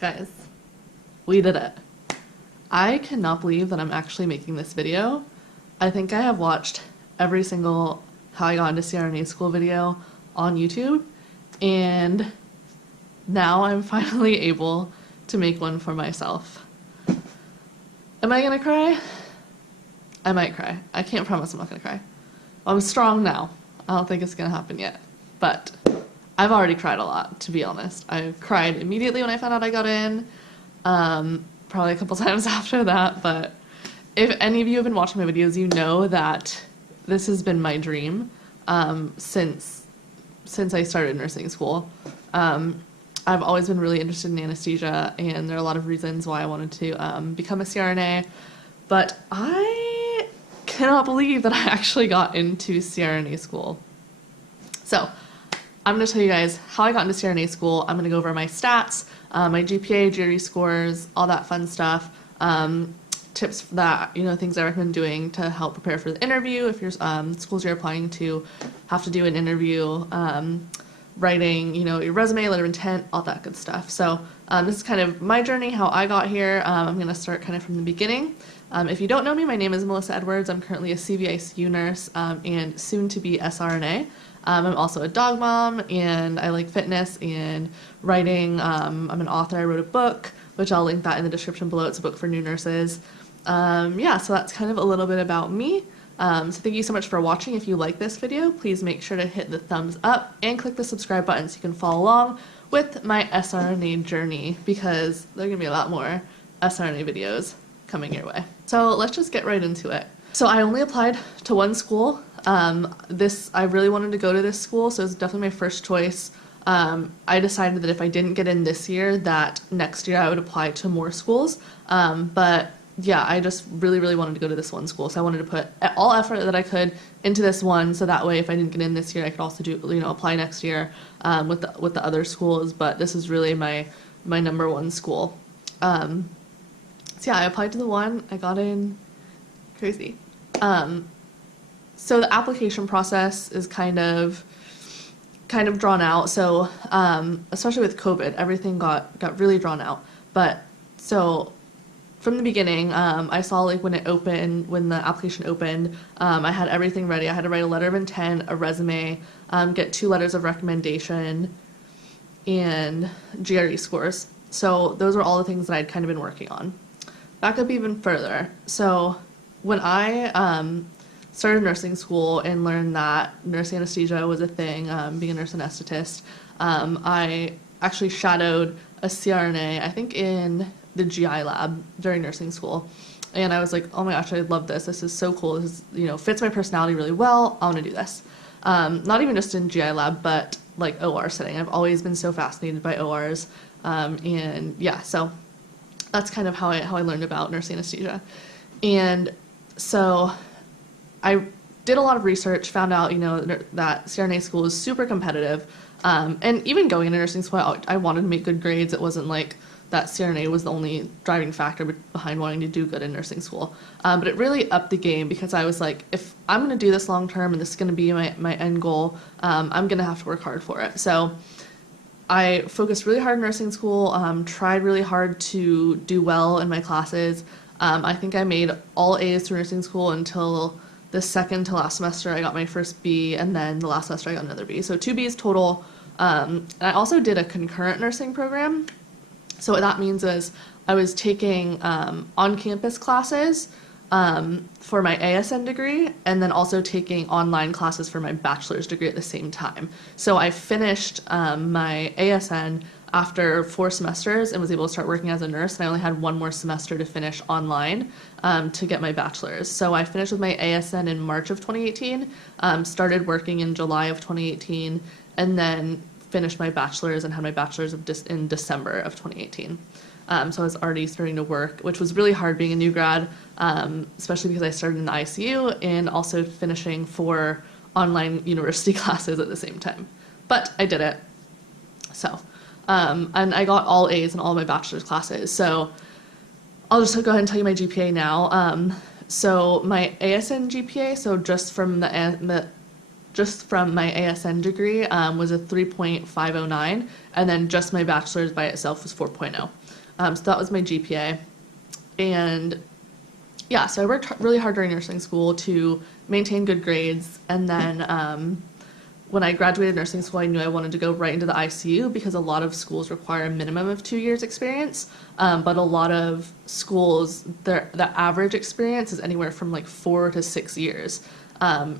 Guys, we did it. I cannot believe that I'm actually making this video. I think I have watched every single How I Got into CRNA School video on YouTube, and now I'm finally able to make one for myself. Am I gonna cry? I might cry. I can't promise I'm not gonna cry. I'm strong now. I don't think it's gonna happen yet, but I've already cried a lot, to be honest. I cried immediately when I found out I got in, probably a couple times after that, but if any of you have been watching my videos, you know that this has been my dream since I started nursing school. I've always been really interested in anesthesia, and there are a lot of reasons why I wanted to become a CRNA, but I cannot believe that I actually got into CRNA school. So I'm going to tell you guys how I got into CRNA school. I'm going to go over my stats, my GPA, GRE scores, all that fun stuff, tips that, things I recommend doing to help prepare for the interview if you're schools you're applying to have to do an interview, writing, your resume, letter of intent, all that good stuff. So this is kind of my journey, how I got here. I'm going to start kind of from the beginning. If you don't know me, my name is Melissa Edwards. I'm currently a CVICU nurse and soon to be SRNA. I'm also a dog mom, and I like fitness and writing. I'm an author. I wrote a book, which I'll link that in the description below. It's a book for new nurses. So that's kind of a little bit about me. So thank you so much for watching. If you like this video, please make sure to hit the thumbs up and click the subscribe button so you can follow along with my SRNA journey, because there are going to be a lot more SRNA videos coming your way. So let's just get right into it. So I only applied to one school. I really wanted to go to this school, so it was definitely my first choice. I decided that if I didn't get in this year, that next year I would apply to more schools. But yeah, I just really wanted to go to this one school, so I wanted to put all effort that I could into this one, so that way if I didn't get in this year, I could also do, apply next year with the other schools. But this is really my number one school. So yeah, I applied to the one, I got in. Crazy. So the application process is kind of drawn out. So especially with COVID, everything got really drawn out. But so from the beginning, I saw when the application opened, I had everything ready. I had to write a letter of intent, a resume, get 2 letters of recommendation, and GRE scores. So those were all the things that I'd kind of been working on. Back up even further. So when I started nursing school and learned that nurse anesthesia was a thing, being a nurse anesthetist, I actually shadowed a CRNA, I think in the GI lab during nursing school. And I was like, oh my gosh, I love this. This is so cool. This is, fits my personality really well. I want to do this. Not even just in GI lab, but like OR setting. I've always been so fascinated by ORs. And yeah, so that's kind of how I learned about nurse anesthesia. And so I did a lot of research, found out, that CRNA school is super competitive. And even going into nursing school, I wanted to make good grades. It wasn't like that CRNA was the only driving factor behind wanting to do good in nursing school. But it really upped the game, because I was like, if I'm going to do this long term and this is going to be my end goal, I'm going to have to work hard for it. So I focused really hard in nursing school, tried really hard to do well in my classes. I think I made all A's through nursing school until the second to last semester. I got my first B, and then the last semester I got another B. So 2 B's total. And I also did a concurrent nursing program. So what that means is I was taking on-campus classes for my ASN degree, and then also taking online classes for my bachelor's degree at the same time. So I finished my ASN after 4 semesters and was able to start working as a nurse, and I only had 1 more semester to finish online to get my bachelor's. So I finished with my ASN in March of 2018, started working in July of 2018, and then finished my bachelor's and had my bachelor's in December of 2018. So I was already starting to work, which was really hard being a new grad, especially because I started in the ICU and also finishing 4 online university classes at the same time. But I did it. So, and I got all A's in all my bachelor's classes. So I'll just go ahead and tell you my GPA now. So my ASN GPA, so just from the just from my ASN degree was a 3.509, and then just my bachelor's by itself was 4.0. So that was my GPA. And yeah, so I worked really hard during nursing school to maintain good grades, and then when I graduated nursing school, I knew I wanted to go right into the ICU because a lot of schools require a minimum of 2 years experience, but a lot of schools, the average experience is anywhere from like 4 to 6 years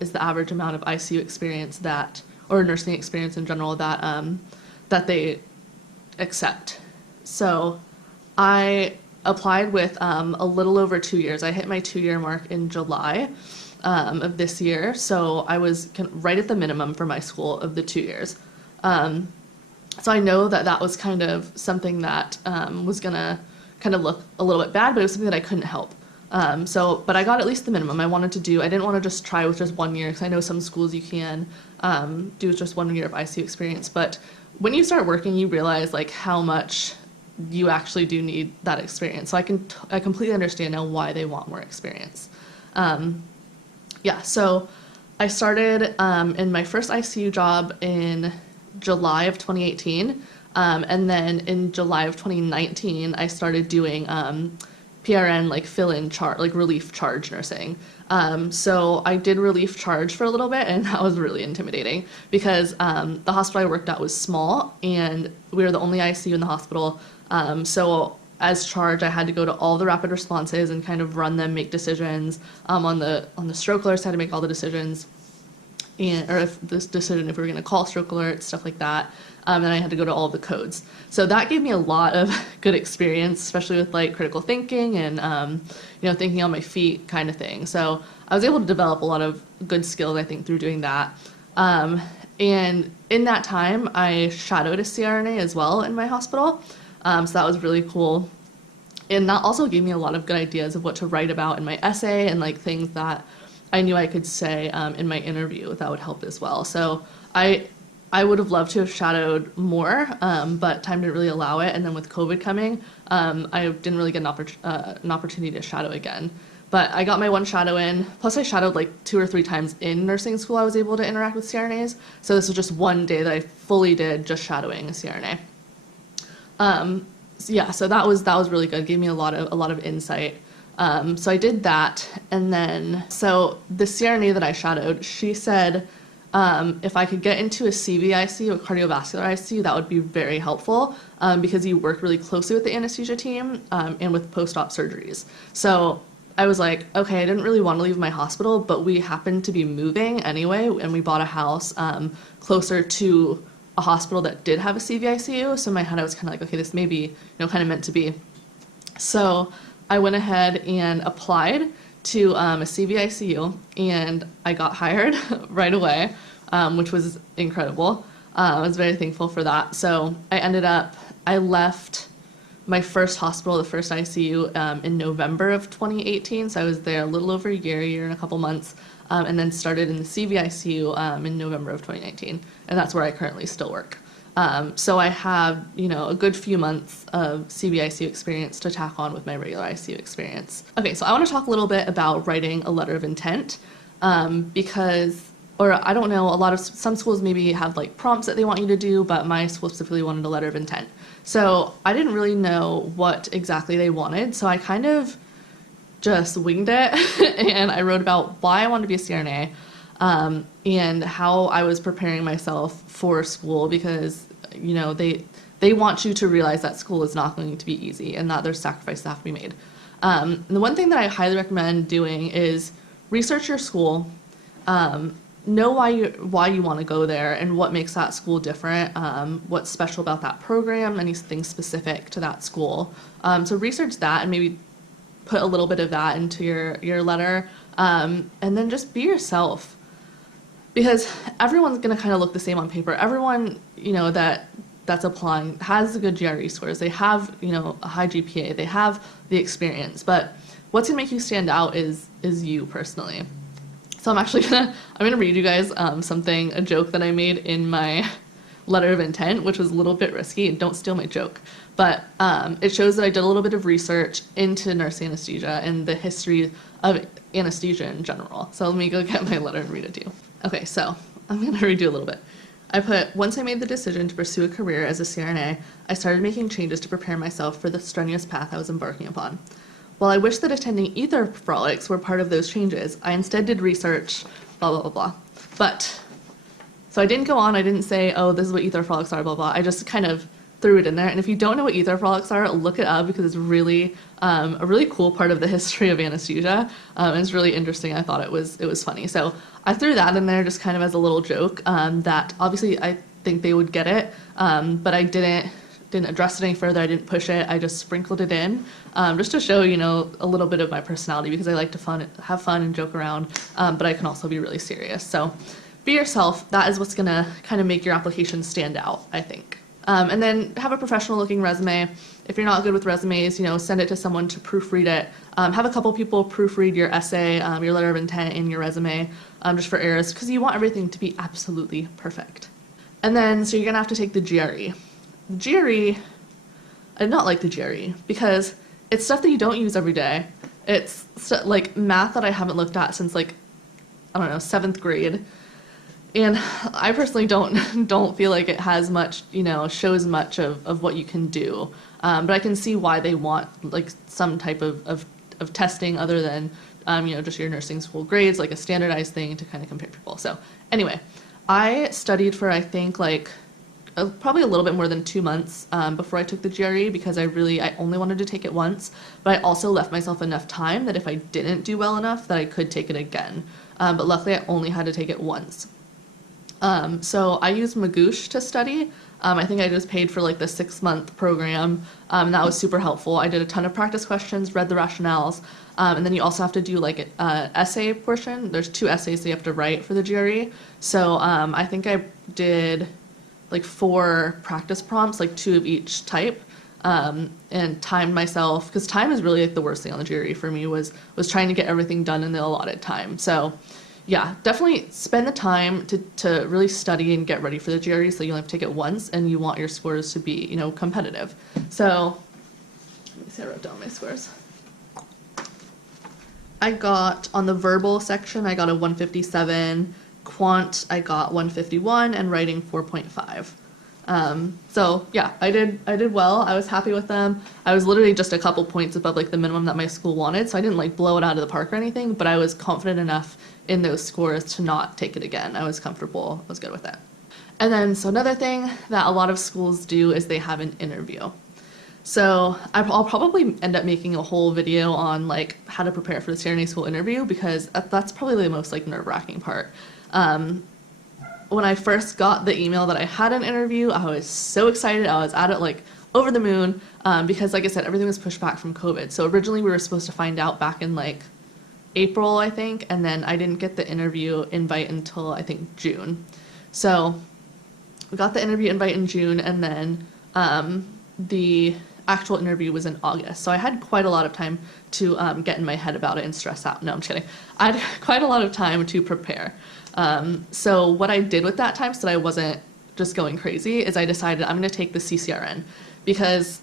is the average amount of ICU experience that, or nursing experience in general, that they accept. So I applied with a little over 2 years. I hit my 2-year mark in July of this year, so I was right at the minimum for my school of the 2 years. So I know that that was kind of something that was gonna kind of look a little bit bad, but it was something that I couldn't help. But I got at least the minimum I wanted to do. I didn't want to just try with just 1 year, because I know some schools you can do just 1 year of ICU experience, but when you start working, you realize like how much you actually do need that experience. So I completely understand now why they want more experience. Yeah, so I started in my first ICU job in July of 2018, and then in July of 2019, I started doing PRN, like fill-in charge, like relief charge nursing. So I did relief charge for a little bit, and that was really intimidating because the hospital I worked at was small, and we were the only ICU in the hospital. So as charge, I had to go to all the rapid responses and kind of run them, make decisions. On the stroke alerts, I had to make all the decisions, or if this decision if we were going to call stroke alerts, stuff like that. And I had to go to all of the codes. So that gave me a lot of good experience, especially with like critical thinking and thinking on my feet kind of thing. So I was able to develop a lot of good skills, I think, through doing that. And in that time, I shadowed a CRNA as well in my hospital. So that was really cool. And that also gave me a lot of good ideas of what to write about in my essay and like things that I knew I could say in my interview that would help as well. So I would have loved to have shadowed more, but time didn't really allow it. And then with COVID coming, I didn't really get an opportunity to shadow again. But I got my one shadow in, plus I shadowed like 2 or 3 times in nursing school. I was able to interact with CRNAs. So this was just one day that I fully did just shadowing a CRNA. So that was really good. It gave me a lot of insight. So I did that, and then so the CRNA that I shadowed, she said if I could get into a CV ICU, a cardiovascular ICU, that would be very helpful because you work really closely with the anesthesia team and with post-op surgeries. So I was like, okay, I didn't really want to leave my hospital, but we happened to be moving anyway, and we bought a house closer to a hospital that did have a CVICU. So in my head, I was kind of like, okay, this may be, kind of meant to be. So I went ahead and applied to a CVICU, and I got hired right away, which was incredible. I was very thankful for that. So I left my first hospital, the first ICU, in November of 2018. So I was there a little over a year and a couple months. And then started in the CVICU in November of 2019, and that's where I currently still work. So I have, a good few months of CVICU experience to tack on with my regular ICU experience. Okay, so I want to talk a little bit about writing a letter of intent, I don't know, some schools maybe have like prompts that they want you to do, but my school specifically wanted a letter of intent. So I didn't really know what exactly they wanted, so I kind of just winged it and I wrote about why I wanted to be a CRNA and how I was preparing myself for school because, they want you to realize that school is not going to be easy and that there's sacrifices that have to be made. And the one thing that I highly recommend doing is research your school, know why you want to go there and what makes that school different, what's special about that program, anything specific to that school. So research that and maybe put a little bit of that into your letter, and then just be yourself, because everyone's going to kind of look the same on paper. Everyone that's applying has the good GRE scores. They have a high GPA. They have the experience, but what's going to make you stand out is you personally. So I'm gonna read you guys a joke that I made in my letter of intent, which was a little bit risky. Don't steal my joke. But it shows that I did a little bit of research into nurse anesthesia and the history of anesthesia in general. So let me go get my letter and read it to you. Okay, so I'm going to redo a little bit. I put, once I made the decision to pursue a career as a CRNA, I started making changes to prepare myself for the strenuous path I was embarking upon. While I wish that attending ether frolics were part of those changes, I instead did research, blah, blah, blah, blah. But, so I didn't go on, I didn't say, oh, this is what ether frolics are, blah, blah. I just kind of threw it in there. And if you don't know what ether frolics are, look it up because it's really a really cool part of the history of anesthesia. And it's really interesting. I thought it was funny. So I threw that in there just kind of as a little joke that obviously I think they would get it, but I didn't address it any further. I didn't push it. I just sprinkled it in just to show, you know, a little bit of my personality because I like to have fun and joke around, but I can also be really serious. So be yourself. That is what's going to kind of make your application stand out, I think. And then have a professional looking resume. If you're not good with resumes, you know, send it to someone to proofread it. Have a couple people proofread your essay, your letter of intent, and your resume just for errors because you want everything to be absolutely perfect. And then, so you're going to have to take the GRE. The GRE, I did not like the GRE because it's stuff that you don't use every day. It's like math that I haven't looked at since like, I don't know, 7th grade. And I personally don't feel like it has much, you know, shows much of what you can do. But I can see why they want like some type of testing other than, you know, just your nursing school grades, like a standardized thing to kind of compare people. So anyway, I studied for, I think, like probably a little bit more than 2 months before I took the GRE because I only wanted to take it once, but I also left myself enough time that if I didn't do well enough that I could take it again. But luckily I only had to take it once. So I used Magoosh to study. I think I just paid for like the 6-month program, and that was super helpful. I did a ton of practice questions, read the rationales, and then you also have to do like an essay portion. There's 2 essays that you have to write for the GRE. So I think I did like 4 practice prompts, like 2 of each type, and timed myself, because time is really like the worst thing on the GRE for me was trying to get everything done in the allotted time. So yeah, definitely spend the time to really study and get ready for the GRE so you only have to take it once and you want your scores to be, you know, competitive. So, let me see, I wrote down my scores. I got, on the verbal section, I got a 157, quant, I got 151, and writing 4.5. So yeah, I did well. I was happy with them. I was literally just a couple points above like the minimum that my school wanted, so I didn't like blow it out of the park or anything, but I was confident enough in those scores to not take it again. I was comfortable, I was good with it. And then, so another thing that a lot of schools do is they have an interview. So I'll probably end up making a whole video on like how to prepare for the CRNA School interview because that's probably the most like nerve-wracking part. When I first got the email that I had an interview, I was so excited. I was at it like over the moon because like I said, everything was pushed back from COVID. So originally we were supposed to find out back in like April, I think, and then I didn't get the interview invite until I think June. So we got the interview invite in June, and then the actual interview was in August. So I had quite a lot of time to get in my head about it and stress out. No, I'm just kidding. I had quite a lot of time to prepare. So what I did with that time so that I wasn't just going crazy is I decided I'm going to take the CCRN because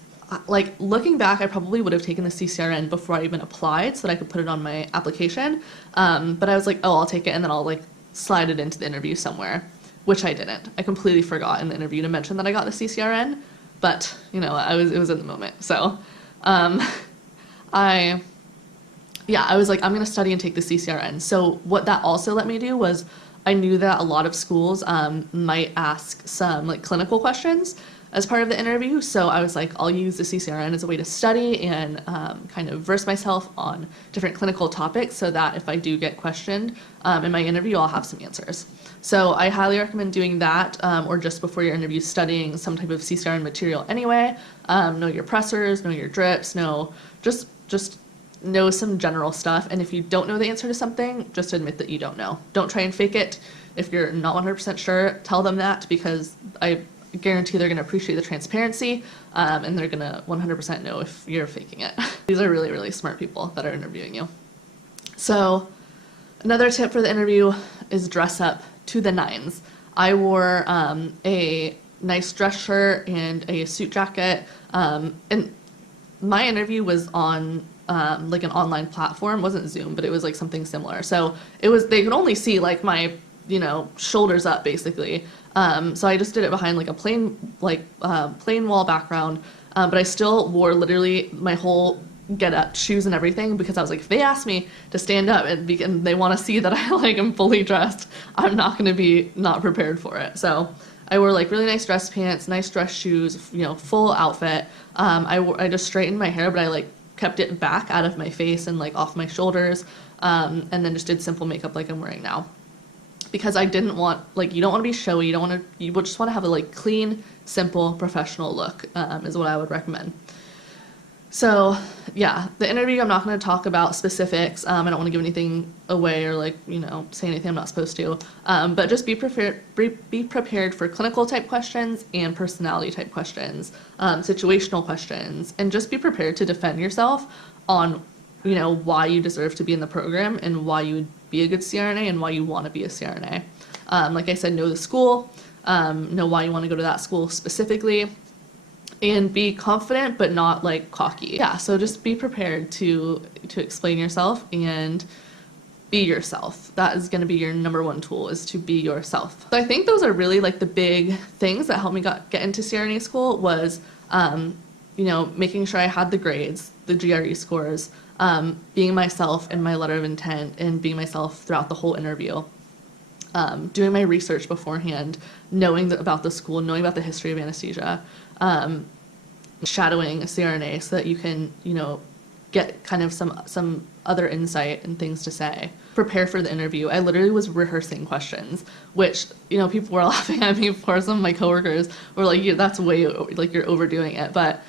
like looking back, I probably would have taken the CCRN before I even applied so that I could put it on my application. But I was like, oh, I'll take it and then I'll like slide it into the interview somewhere, which I didn't. I completely forgot in the interview to mention that I got the CCRN, but you know, it was in the moment. So, I was like, I'm going to study and take the CCRN. So what that also let me do was I knew that a lot of schools might ask some like clinical questions as part of the interview. So I was like, I'll use the CCRN as a way to study and kind of verse myself on different clinical topics so that if I do get questioned in my interview, I'll have some answers. So I highly recommend doing that or just before your interview studying some type of CCRN material anyway. Know your pressors, know your drips, just know some general stuff. And if you don't know the answer to something, just admit that you don't know. Don't try and fake it. If you're not 100% sure, tell them that because I guarantee they're going to appreciate the transparency and they're going to 100% know if you're faking it. These are really, really smart people that are interviewing you. So another tip for the interview is dress up to the nines. I wore a nice dress shirt and a suit jacket, and my interview was on like an online platform. It wasn't Zoom, but it was like something similar. So it was, they could only see like my you know, shoulders up basically. So I just did it behind like a plain wall background, but I still wore literally my whole get up, shoes and everything, because I was like, if they ask me to stand up and they want to see that I like am fully dressed, I'm not going to be not prepared for it. So I wore like really nice dress pants, nice dress shoes, you know, full outfit. I just straightened my hair, but I like kept it back out of my face and like off my shoulders, and then just did simple makeup like I'm wearing now. Because I didn't want, like, you don't want to be showy, you just want to have a like clean, simple, professional look, is what I would recommend. So yeah, the interview, I'm not going to talk about specifics. I don't want to give anything away or like, you know, say anything I'm not supposed to. But just be prepared for clinical type questions and personality type questions, situational questions, and just be prepared to defend yourself on, you know, why you deserve to be in the program and why you would be a good CRNA and why you want to be a CRNA. Like I said, know the school, know why you want to go to that school specifically, and be confident but not like cocky. Yeah, so just be prepared to explain yourself and be yourself. That is going to be your number one tool, is to be yourself. So I think those are really like the big things that helped me get into CRNA school was, you know, making sure I had the grades, the GRE scores, being myself in my letter of intent, and being myself throughout the whole interview. Doing my research beforehand, knowing about the school, knowing about the history of anesthesia, shadowing a CRNA so that you can, you know, get kind of some other insight and things to say. Prepare for the interview. I literally was rehearsing questions, which, you know, people were laughing at me. Of course, some of my coworkers were like, yeah, that's way, like, you're overdoing it. But,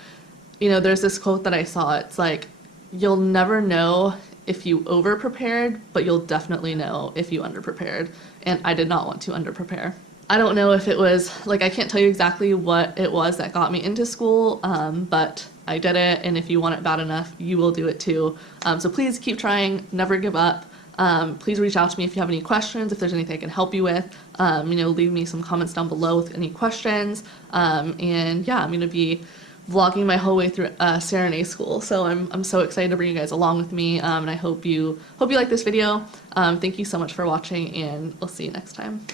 you know, there's this quote that I saw. It's like, you'll never know if you over-prepared, but you'll definitely know if you under-prepared. And I did not want to under-prepare. I don't know if it was, like, I can't tell you exactly what it was that got me into school, but I did it, and if you want it bad enough, you will do it too. So please keep trying, never give up. Please reach out to me if you have any questions, if there's anything I can help you with. You know, leave me some comments down below with any questions. And yeah, I'm going to be vlogging my whole way through CRNA school, so I'm so excited to bring you guys along with me, and I hope you like this video. Thank you so much for watching, and I'll see you next time.